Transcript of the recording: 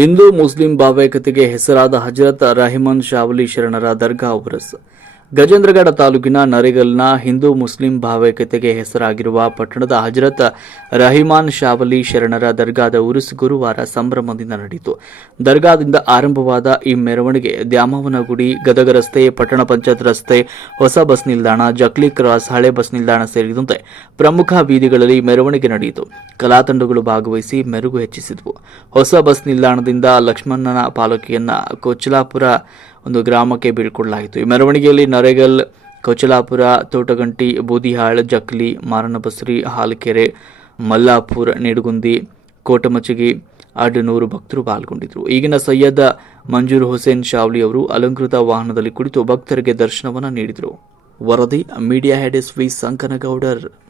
Hindu Muslim ಭಾವೈಕ್ಯತೆಗೆ ಹೆಸರಾದ ಹಜರತ್ ರಹಿಮನ್ ಶಾವಲಿ ಶರಣರ ದರ್ಗಾ ಉರಸ್ ಗಜೇಂದ್ರಗಡ ತಾಲೂಕಿನ ನರೇಗಲ್ನ ಹಿಂದೂ ಮುಸ್ಲಿಂ ಭಾವೈಕ್ಯತೆಗೆ ಹೆಸರಾಗಿರುವ ಪಟ್ಟಣದ ಹಜರತ್ ರಹಿಮಾನ್ ಶಾವಲಿ ಶರಣರ ದರ್ಗಾದ ಉರುಸ್ ಗುರುವಾರ ಸಂಭ್ರಮದಿಂದ ನಡೆಯಿತು. ದರ್ಗಾದಿಂದ ಆರಂಭವಾದ ಈ ಮೆರವಣಿಗೆ ದ್ಯಾಮವನಗುಡಿ ಗದಗ ರಸ್ತೆ, ಪಟ್ಟಣ ಪಂಚಾಯತ್ ರಸ್ತೆ, ಹೊಸ ಬಸ್ ನಿಲ್ದಾಣ, ಜಕ್ಲಿ ಕ್ರಾಸ್, ಹಳೆ ಬಸ್ ನಿಲ್ದಾಣ ಸೇರಿದಂತೆ ಪ್ರಮುಖ ಬೀದಿಗಳಲ್ಲಿ ಮೆರವಣಿಗೆ ನಡೆಯಿತು. ಕಲಾತಂಡಗಳು ಭಾಗವಹಿಸಿ ಮೆರುಗು ಹೆಚ್ಚಿಸಿದವು. ಹೊಸ ಬಸ್ ನಿಲ್ದಾಣದಿಂದ ಲಕ್ಷ್ಮಣನ ಪಾಲಕಿಯನ್ನ ಕೊಚ್ಚಲಾಪುರ ಒಂದು ಗ್ರಾಮಕ್ಕೆ ಬೀಳ್ಕೊಡಲಾಯಿತು ಈ ಮೆರವಣಿಗೆಯಲ್ಲಿ ನರೇಗಲ್, ಕೌಚಲಾಪುರ, ತೋಟಗಂಟಿ, ಬೂದಿಹಾಳ್, ಜಕ್ಲಿ, ಮಾರನಬಸ್ರಿ, ಹಾಲಕೆರೆ, ಮಲ್ಲಾಪುರ, ನಿಡಗುಂದಿ ಕೋಟಮಚಗಿ ಅಡ್ಡನೂರು ಭಕ್ತರು ಪಾಲ್ಗೊಂಡಿದ್ದರು. ಈಗಿನ ಸೈಯದ್ ಮಂಜೂರ್ ಹುಸೇನ್ ಶಾವ್ಲಿ ಅವರು ಅಲಂಕೃತ ವಾಹನದಲ್ಲಿ ಕುಳಿತು ಭಕ್ತರಿಗೆ ದರ್ಶನವನ್ನು ನೀಡಿದರು. ವರದಿ, media head S V Sankanagoudar.